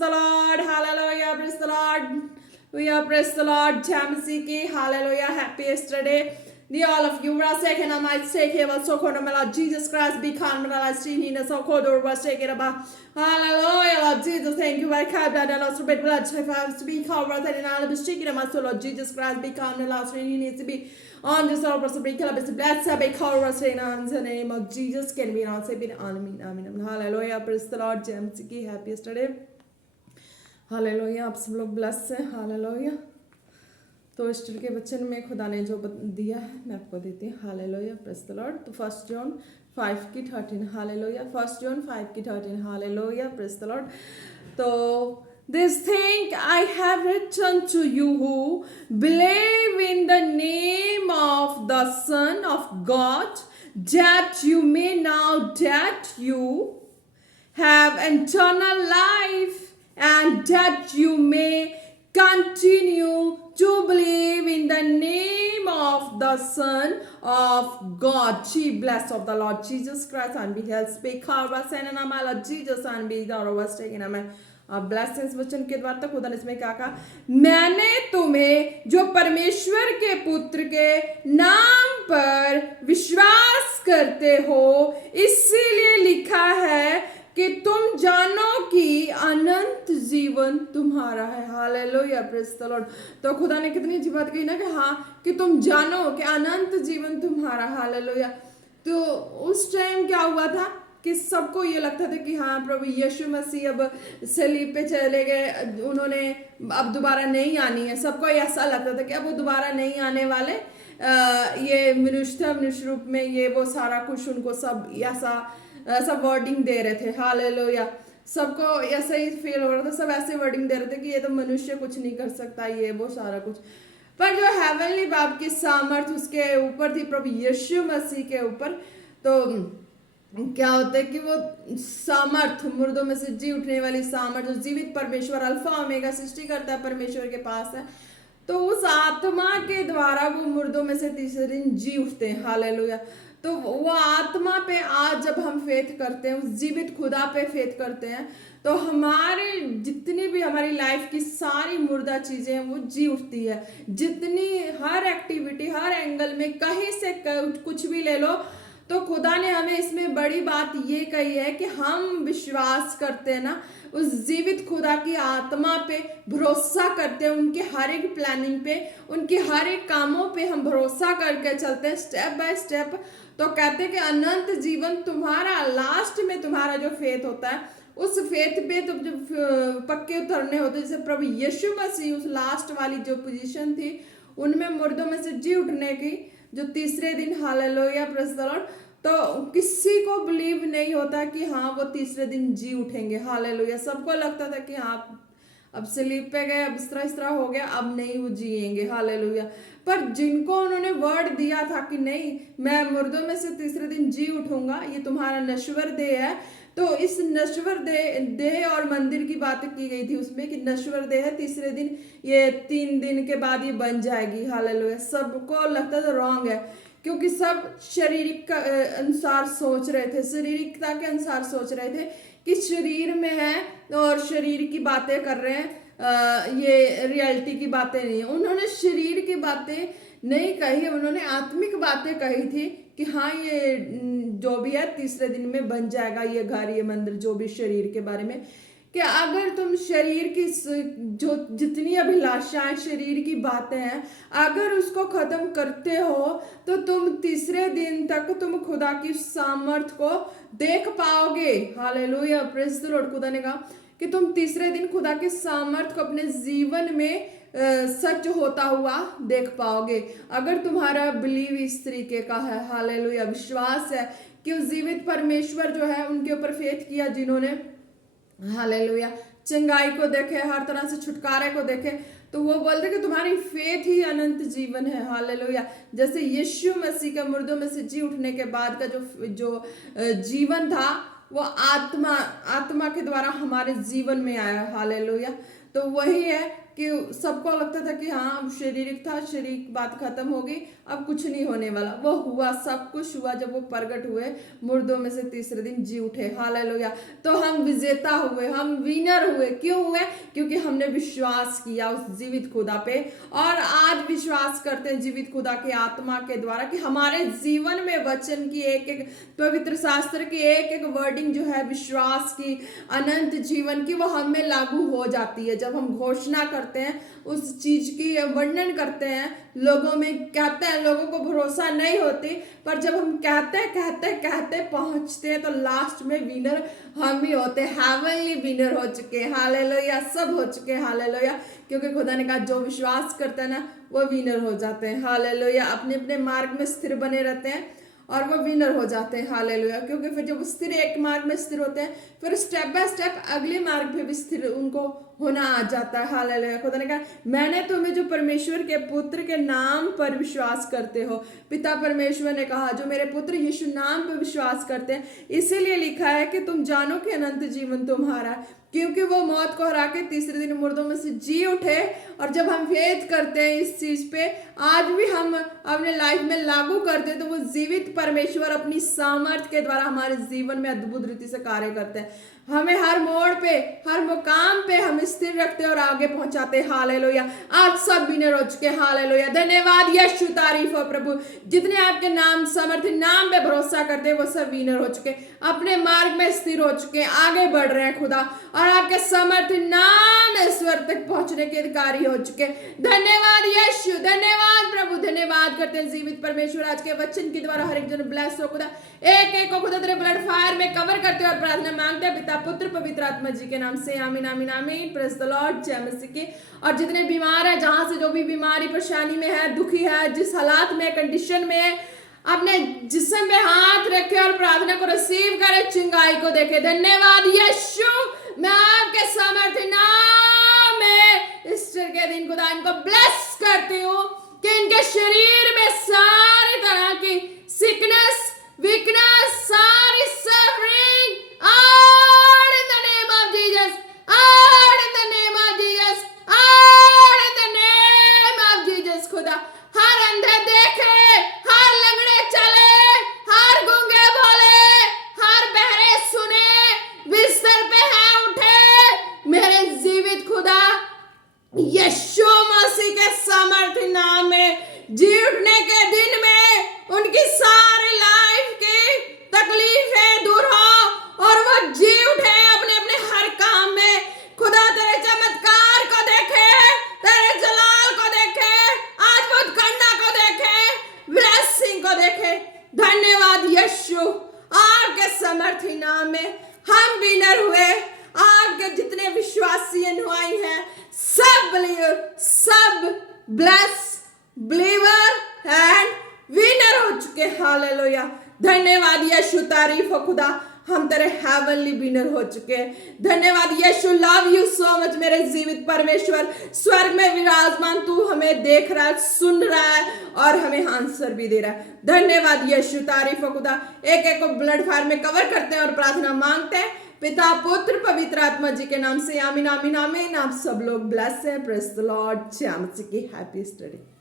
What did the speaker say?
the Lord, hallelujah, praise the Lord. We are praise the Lord, Jamsiki, hallelujah, happy yesterday. The all of you were taken on my stake here, so called Lord Jesus Christ, be converted in the so called or was taken about. Hallelujah, Lord Jesus, thank you. I can't that I lost red blood. If I have to be converted in all of the shaking of my soul, Lord Jesus Christ, be converted. Last thing you need to be on this all of be killed. Blessed be converted in the name of Jesus. Can be not say, be on Amen. Hallelujah, praise the Lord, Jamsiki, happy yesterday. Hallelujah, आप सब लोग bless हैं, hallelujah. तो Easter के वचन में खुदा ने जो दिया है मैं आपको देती हूँ, हालेलुया, प्रेज द लॉर्ड। तो 1 John 5:13, hallelujah, 1 John 5:13, hallelujah, praise the Lord. तो this thing I have written to you who believe in the name of the Son of God, that you may know that you have eternal life, and that you may continue to believe in the name of the Son of God. Chief bless of the Lord Jesus Christ and be health speak harvest and my Lord Jesus and be the overstay in amen. Blessings वचन के द्वारा तक खुदा ने इसमें क्या कहा, मैंने तुम्हें जो परमेश्वर के पुत्र के नाम पर विश्वास करते हो इसीलिए लिखा है कि तुम जानो कि अनंत जीवन तुम्हारा है। Hallelujah, praise the Lord. तो खुदा ने कितनी अच्छी बात कही ना कि हाँ कि तुम जानो कि अनंत जीवन तुम्हारा। हालेलुया। तो उस टाइम क्या हुआ था कि सबको ये लगता था कि हाँ प्रभु यीशु मसीह अब सलीब पे चले गए, उन्होंने अब दोबारा नहीं आनी है। सबको ऐसा लगता था कि अब वो दोबारा नहीं आने वाले, ये मनुष्य रूप में ये वो सारा कुछ उनको सब ऐसा वर्डिंग दे रहे थे। हालेलुया, सबको ऐसा ही फील हो रहा था, सब ऐसे वर्डिंग दे रहे थे कि ये तो मनुष्य कुछ नहीं कर सकता, ये वो सारा कुछ। पर जो हेवनली बाप की सामर्थ उसके ऊपर थी, प्रभु यीशु मसीह के ऊपर, तो क्या होता है कि वो सामर्थ, मुर्दों में से जी उठने वाली सामर्थ, जो जीवित परमेश्वर अल्फा ओमेगा सृष्टि करता है परमेश्वर के पास है, तो उस आत्मा के द्वारा वो मुर्दों में से तीसरे दिन जी उठते हैं। हालेलुया। तो वो आत्मा पे आज जब हम फेथ करते हैं, उस जीवित खुदा पे फेथ करते हैं, तो हमारे जितनी भी हमारी लाइफ की सारी मुर्दा चीजें हैं वो जी उठती है। जितनी हर एक्टिविटी, हर एंगल में कहीं से कुछ भी ले लो, तो खुदा ने हमें इसमें बड़ी बात ये कही है कि हम विश्वास करते हैं ना उस जीवित खुदा की आत्मा पे, भरोसा करते हैं उनके हर एक प्लानिंग पे, उनके हर एक कामों पे हम भरोसा करके चलते हैं स्टेप बाय स्टेप। तो कहते हैं कि अनंत जीवन तुम्हारा, लास्ट में तुम्हारा जो फेथ होता है उस फेथ पे तो जो पक्के उतरने होते, जैसे प्रभु यीशु मसीह उस लास्ट वाली जो पोजीशन थी उनमें मुर्दों में से जी उठने की जो तीसरे दिन, हालेलुया, प्रेज द लॉर्ड। तो किसी को बिलीव नहीं होता कि हाँ वो तीसरे दिन जी उठेंगे। हालेलुया। सबको लगता था कि हाँ अब स्लीप पे गए, अब इस तरह हो गया, अब नहीं वो जिएंगे। हालेलुया। पर जिनको उन्होंने वर्ड दिया था कि नहीं मैं मुर्दों में से तीसरे दिन जी उठूंगा, ये तुम्हारा नश्वर देह है, तो इस नश्वर देह और मंदिर की बात की गई थी उसमें कि नश्वर देह है, तीसरे दिन ये 3 दिन के बाद ये बन जाएगी। हालेलुया। सबको लगता था रॉन्ग है, क्योंकि सब शारीरिक का अनुसार सोच रहे थे, शारीरिकता के अनुसार सोच रहे थे कि शरीर में है और शरीर की बातें कर रहे हैं, ये रियलिटी की बातें नहीं। उन्होंने शरीर की बातें नहीं कही, उन्होंने आत्मिक बातें कही थी कि हाँ ये जो भी है तीसरे दिन में बन जाएगा, ये घर, ये मंदिर, जो भी शरीर के बारे में, कि अगर तुम शरीर की जो जितनी अभिलाषाएं, शरीर की बातें हैं, अगर उसको खत्म करते हो तो तुम तीसरे दिन तक तुम खुदा की सामर्थ को देख पाओगे। Hallelujah, praise the Lord. खुदा ने कहा कि तुम तीसरे दिन खुदा की सामर्थ को अपने जीवन में सच होता हुआ देख पाओगे, अगर तुम्हारा बिलीव इस तरीके का है। हालेलुया, विश्वास है कि उस जीवित परमेश्वर जो है उनके ऊपर फेथ किया, जिन्होंने हालेलुया चंगाई को देखे, हर तरह से छुटकारे को देखे, तो वो बोलते कि तुम्हारी फेथ ही अनंत जीवन है। हालेलुया। जैसे यीशु मसीह का मुर्दों में से जी उठने के बाद का जो जीवन था वो आत्मा के द्वारा हमारे जीवन में आया। हालेलुया। तो वही है कि सबको लगता था कि हाँ अब शारीरिक था, शारीरिक बात खत्म होगी, अब कुछ नहीं होने वाला। वो हुआ, सब कुछ हुआ जब वो प्रकट हुए, मुर्दों में से तीसरे दिन जी उठे। हालेलुया। तो हम विजेता हुए, हम विनर हुए। क्यों हुए? क्योंकि हमने विश्वास किया उस जीवित खुदा पे, और आज विश्वास करते हैं जीवित खुदा की आत्मा के द्वारा कि हमारे जीवन में वचन की एक एक, पवित्र शास्त्र की एक एक वर्डिंग जो है विश्वास की, अनंत जीवन की, वो हमें लागू हो जाती है। जब हम घोषणा करते हैं उस चीज की, वर्णन करते हैं, लोगों में कहते हैं, लोगों को भरोसा नहीं होती, पर जब हम कहते कहते कहते पहुंचते हैं तो लास्ट में विनर हम ही होते हैं। हेवनली विनर हो चुके, हालेलुया, सब हो चुके, हालेलुया। क्योंकि खुदा ने कहा जो विश्वास करता है ना वो विनर हो जाते हैं। हालेलुया। अपने अपने मार्ग में स्थिर बने रहते हैं और वो विनर हो जाते हैं। हालेलुया। क्योंकि फिर जब स्थिर एक मार्ग में स्थिर होते हैं, फिर स्टेप बाय स्टेप अगले मार्ग पे भी स्थिर उनको होना आ जाता है। हालेलुया। खुदा ने कहा मैंने तुम्हें जो परमेश्वर के पुत्र के नाम पर विश्वास करते हो, पिता परमेश्वर ने कहा जो मेरे पुत्र यीशु नाम पर विश्वास करते हैं, इसीलिए लिखा है कि तुम जानो कि अनंत जीवन तुम्हारा है। क्योंकि वो मौत को हरा के तीसरे दिन मुर्दों में से जी उठे। और जब हम फेथ करते हैं इस चीज पे, आज भी हम अपने लाइफ में लागू करते हैं, तो वो जीवित परमेश्वर अपनी सामर्थ्य के द्वारा हमारे जीवन में अद्भुत रीति से कार्य करते हैं। हमें हर मोड़ पे, हर मुकाम पे हम स्थिर रखते और आगे पहुंचाते। हालेलुया। आज सब विनर हो चुके। हालेलुया। धन्यवाद यीशु, तारीफ हो प्रभु। जितने आपके नाम, समर्थन नाम पे भरोसा करते हैं, वो सब विनर हो चुके, अपने मार्ग में स्थिर हो चुके, आगे बढ़ रहे हैं खुदा, और आपके समर्थन नाम ईश्वर तक पहुंचने के अधिकारी हो चुके। धन्यवाद यीशु, धन्यवाद प्रभु, धन्यवाद करते हैं जीवित परमेश्वर। आज के वचन के द्वारा हर एक जन ब्लेस हो खुदा, एक एक को खुदा तेरे ब्लड फायर में कवर करते और प्रार्थना मांगते हैं पिता पुत्र पवित्र आत्मा जी के नाम से, आमीन आमीन आमीन। प्रेज द लॉर्ड, जय मसीह की। और जितने बीमार है, जहां से जो भी बीमारी परेशानी में है, दुखी है, जिस हालात में, कंडीशन में, अपने जिस्म पे हाथ रखे और प्रार्थना को रिसीव करे, चिंगाई को देखे। धन्यवाद यीशु। मैं आपके सामर्थ्य नाम में ईस्टर के दिन खुदा इनको ब्लेस करती हूँ कि इनके शरीर में सारी तरह की सिकनेस, वीकनेस, सारी suffering, out in the name of Jesus, out in the name of Jesus, out in the name of Jesus। खुदा हर अंधे देखे, हर लंगड़े चले, हर गूंगे बोले, हर बहरे सुने, बिस्तर पे है उठे। मेरे जीवित खुदा यीशु मसीह के सामर्थ्य नाम में जी उठने के दिन में उनकी सारी लाइफ की तकलीफें दूर हो और वो जी उठे अपने अपने हर काम में। खुदा तेरे चमत्कार को देखे, तेरे जलाल को देखे, अद्भुत करना को देखे, ब्लेसिंग को देखे। धन्यवाद यीशु। आपके सामर्थ्य नाम में हम विनर हुए। आपके जितने विश्वासी अनुयायी हैं, सब बिलीवर, सब ब्लेस, बिलीवर एंड विनर हो चुके। हालेलुया। धन्यवाद यीशु, तारीफ हो खुदा, हम तेरे हेवनली विनर हो चुके। धन्यवाद यीशु, लव यू सो मच मेरे जीवित परमेश्वर। स्वर्ग में विराजमान तू हमें देख रहा है, सुन रहा है और हमें आंसर भी दे रहा है। धन्यवाद यीशु, तारीफ हो खुदा। एक एक को ब्लड फायर में कवर करते हैं और प्रार्थना मांगते हैं पिता पुत्र पवित्र आत्मा जी के नाम से, आमीन आमीन आमीन। आप सब लोग ब्लेस है। प्रेज द लॉर्ड, जय मसीह की। Happy Easter day.